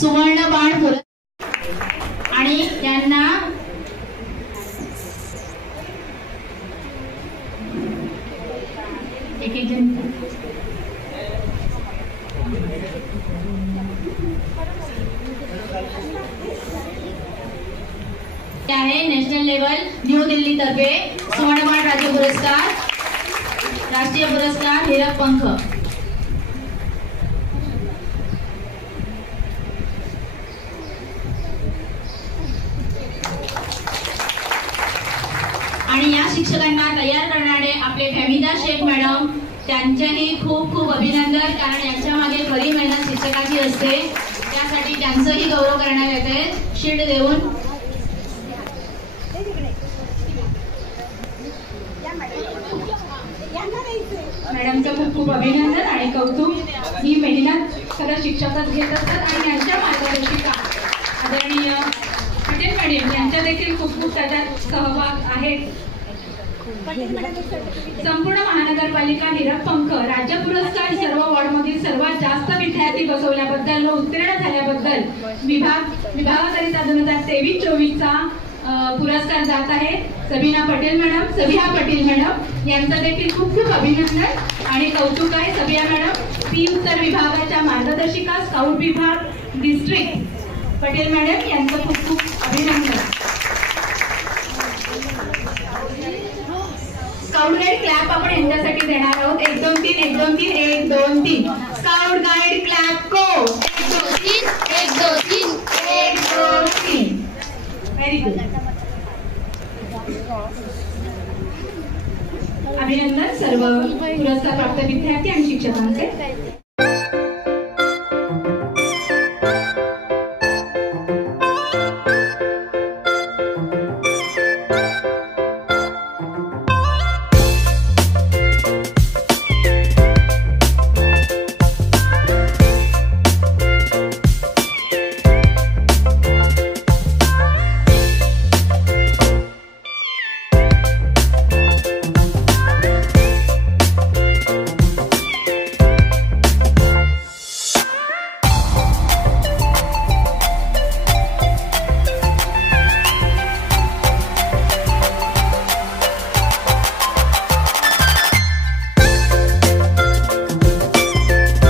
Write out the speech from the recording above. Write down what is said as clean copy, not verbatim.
सुवर्ण बाण पुरस्कार आणि यांना एक जण आहे नॅशनल लेवल न्यू दिल्ली तर्फे सुवर्णबाण राज्य पुरस्कार, राष्ट्रीय पुरस्कार हिरक पंख। आणि या शिक्षकांना तयार करणारे आपले फहमीदा शेख मॅडम, त्यांचेही खूप खूप अभिनंदन, कारण यांच्या मागे खरी मेहनत शिक्षकाची असते, त्यासाठी त्यांचंही गौरव करण्यात येते शील्ड देऊन। मॅडमचं खूप खूप अभिनंदन आणि कौतुक। ही मेहनत खरं शिक्षकच घेत असतात आणि यांच्या मार्गदर्शिका आदरणीय पटेल मॅडम यांच्या देखील खूप खूप त्याच्यात सहभाग आहे। संपूर्ण महानगरपालिका हिरक पंख राज्य पुरस्कार सर्व वॉर्डमधील सर्वात जास्त विद्यार्थी बसवल्याबद्दल व उत्तीर्ण झाल्याबद्दल विभागाकरिता 2023-24चा पुरस्कार जात आहे सबिहा पटेल मॅडम यांचं देखील खूप खूप अभिनंदन आणि कौतुक आहे। सबिहा मॅडम पी उत्तर विभागाच्या मार्गदर्शिका, स्काउट विभाग डिस्ट्रिक्ट पटेल मॅडम यांचं खूप खूप अभिनंदन। स्काउट गाईड क्लॅप आपण यांच्यासाठी देणार आहोत। 1 2 3 1 2 3 1 2 3 स्काउट गाईड क्लॅप को 1 2 3 1 2 3 1 2 3 व्हेरी गुड। अभिनंदन सर्व पुरस्कार प्राप्त विद्यार्थी आणि शिक्षकांचे।